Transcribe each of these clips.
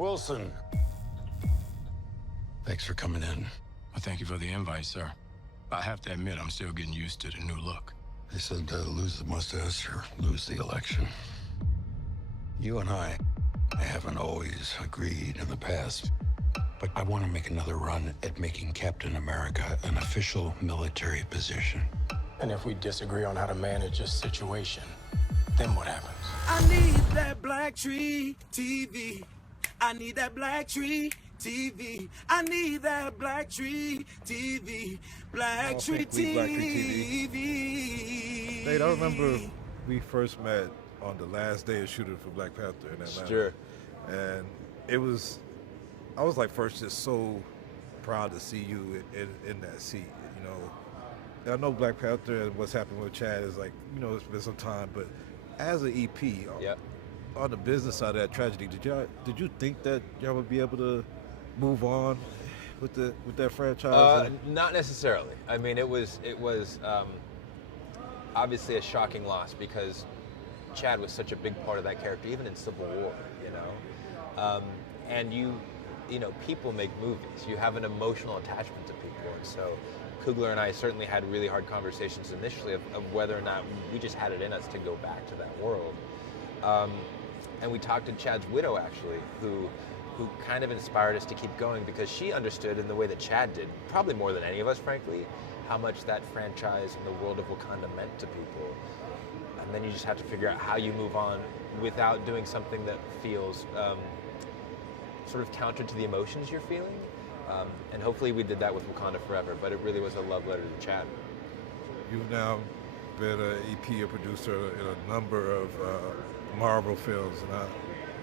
Wilson. Thanks for coming in. Well, thank you for the invite, sir. I have to admit, I'm still getting used to the new look. They said lose the mustache or lose the election. You and I haven't always agreed in the past, but I want to make another run at making Captain America an official military position. And if we disagree on how to manage a situation, then what happens? I need that BlackTree TV. I need that BlackTree TV. I need that BlackTree TV. BlackTree TV. Nate, I remember we first met on the last day of shooting for Black Panther in Atlanta. Sure. And I was like first just so proud to see you in that seat, you know. I know Black Panther and what's happened with Chad is like, you know, it's been some time, but as an EP, Yep. on the business side of that tragedy, did you think that y'all would be able to move on with that franchise? Not necessarily. I mean, it was obviously a shocking loss because Chad was such a big part of that character, even in Civil War, you know. And you know, people make movies. You have an emotional attachment to people, and so Coogler and I certainly had really hard conversations initially of whether or not we just had it in us to go back to that world. And we talked to Chad's widow, actually, who kind of inspired us to keep going because she understood in the way that Chad did, probably more than any of us, frankly, how much that franchise and the world of Wakanda meant to people. And then you just have to figure out how you move on without doing something that feels sort of counter to the emotions you're feeling. And hopefully we did that with Wakanda Forever, but it really was a love letter to Chad. You've now been an EP, a producer in a number of Marvel films, and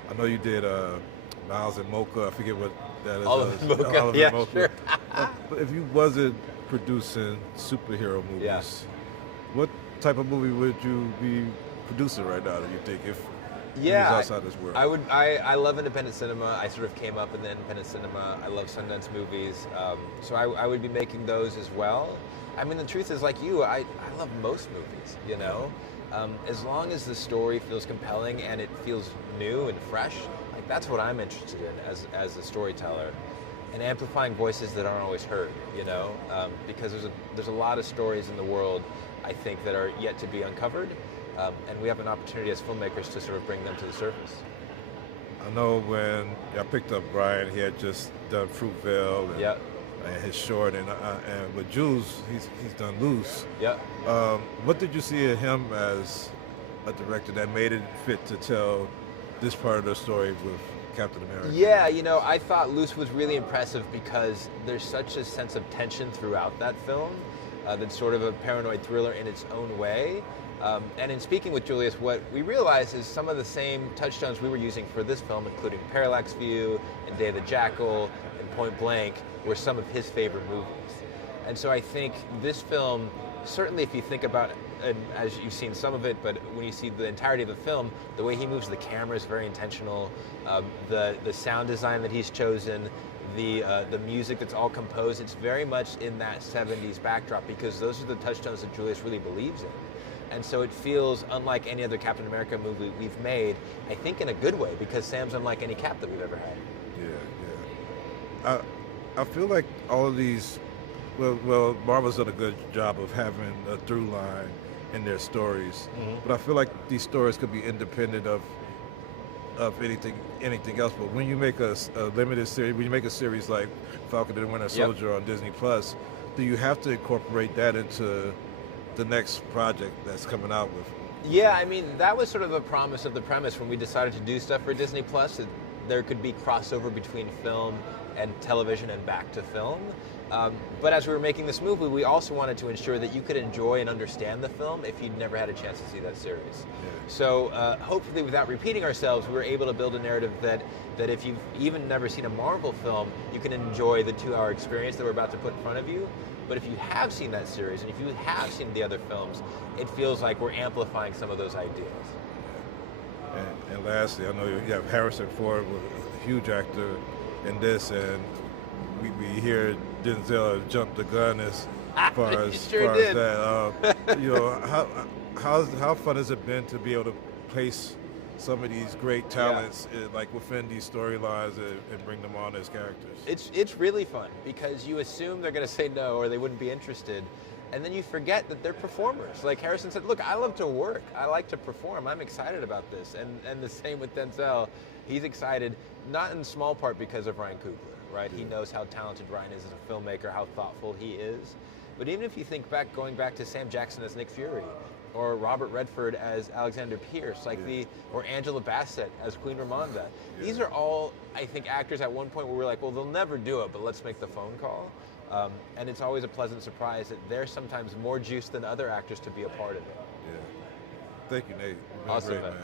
I know you did Miles and Mocha. I forget what that is. Olive and Mocha, yeah, Mocha. sure. But if you wasn't producing superhero movies, Yeah. what type of movie would you be producing right now, do you think, if Yeah, it was outside this world? I love independent cinema. I sort of came up in the independent cinema. I love Sundance movies. So I would be making those as well. I mean, the truth is, like you, I love most movies, you know? As long as the story feels compelling and it feels new and fresh, like that's what I'm interested in as a storyteller. And amplifying voices that aren't always heard, you know? Because there's a lot of stories in the world, I think, that are yet to be uncovered. And we have an opportunity as filmmakers to sort of bring them to the surface. I know when I picked up Brian, he had just done Fruitvale and, Yep. and his short, and with Jules, he's done Loose. Yep. What did you see in him as a director that made it fit to tell this part of the story with Captain America? Yeah, you know, I thought Loose was really impressive because there's such a sense of tension throughout that film that's sort of a paranoid thriller in its own way. And in speaking with Julius, what we realized is some of the same touchstones we were using for this film, including Parallax View and Day of the Jackal and Point Blank, were some of his favorite movies. And so I think this film, certainly if you think about it, and as you've seen some of it, but when you see the entirety of the film, the way he moves the camera is very intentional. The sound design that he's chosen, the music that's all composed, it's very much in that 70s backdrop because those are the touchstones that Julius really believes in. And so it feels unlike any other Captain America movie we've made, I think in a good way, because Sam's unlike any Cap that we've ever had. Yeah. I feel like all of these, well, Marvel's done a good job of having a through line in their stories, but I feel like these stories could be independent of anything else. But when you make a limited series, when you make a series like Falcon and the Winter Soldier on Disney Plus, do you have to incorporate that into the next project that's coming out with? Yeah, I mean, that was sort of a promise of the premise when we decided to do stuff for Disney Plus, that there could be crossover between film and television and back to film. But as we were making this movie, we also wanted to ensure that you could enjoy and understand the film if you'd never had a chance to see that series. Yeah. So hopefully, without repeating ourselves, we were able to build a narrative that if you've even never seen a Marvel film, you can enjoy the 2-hour experience that we're about to put in front of you. But if you have seen that series, and if you have seen the other films, it feels like we're amplifying some of those ideas. And lastly, I know you have Harrison Ford, a huge actor in this, and we hear Denzel jump the gun as far as that. You know, how fun has it been to be able to place some of these great talents like within these storylines and bring them on as characters. It's really fun because you assume they're going to say no or they wouldn't be interested, and then you forget that they're performers. Like Harrison said, look, I love to work. I like to perform. I'm excited about this. And the same with Denzel. He's excited, not in small part because of Ryan Coogler, right? He knows how talented Ryan is as a filmmaker, how thoughtful he is. But even if you think back, going back to Sam Jackson as Nick Fury, or Robert Redford as Alexander Pierce, or Angela Bassett as Queen Ramonda. These are all, I think, actors at one point where we're like, well, they'll never do it, but let's make the phone call. And it's always a pleasant surprise that there's sometimes more juice than other actors to be a part of it. Yeah. Thank you, Nate. Awesome, great, man. man.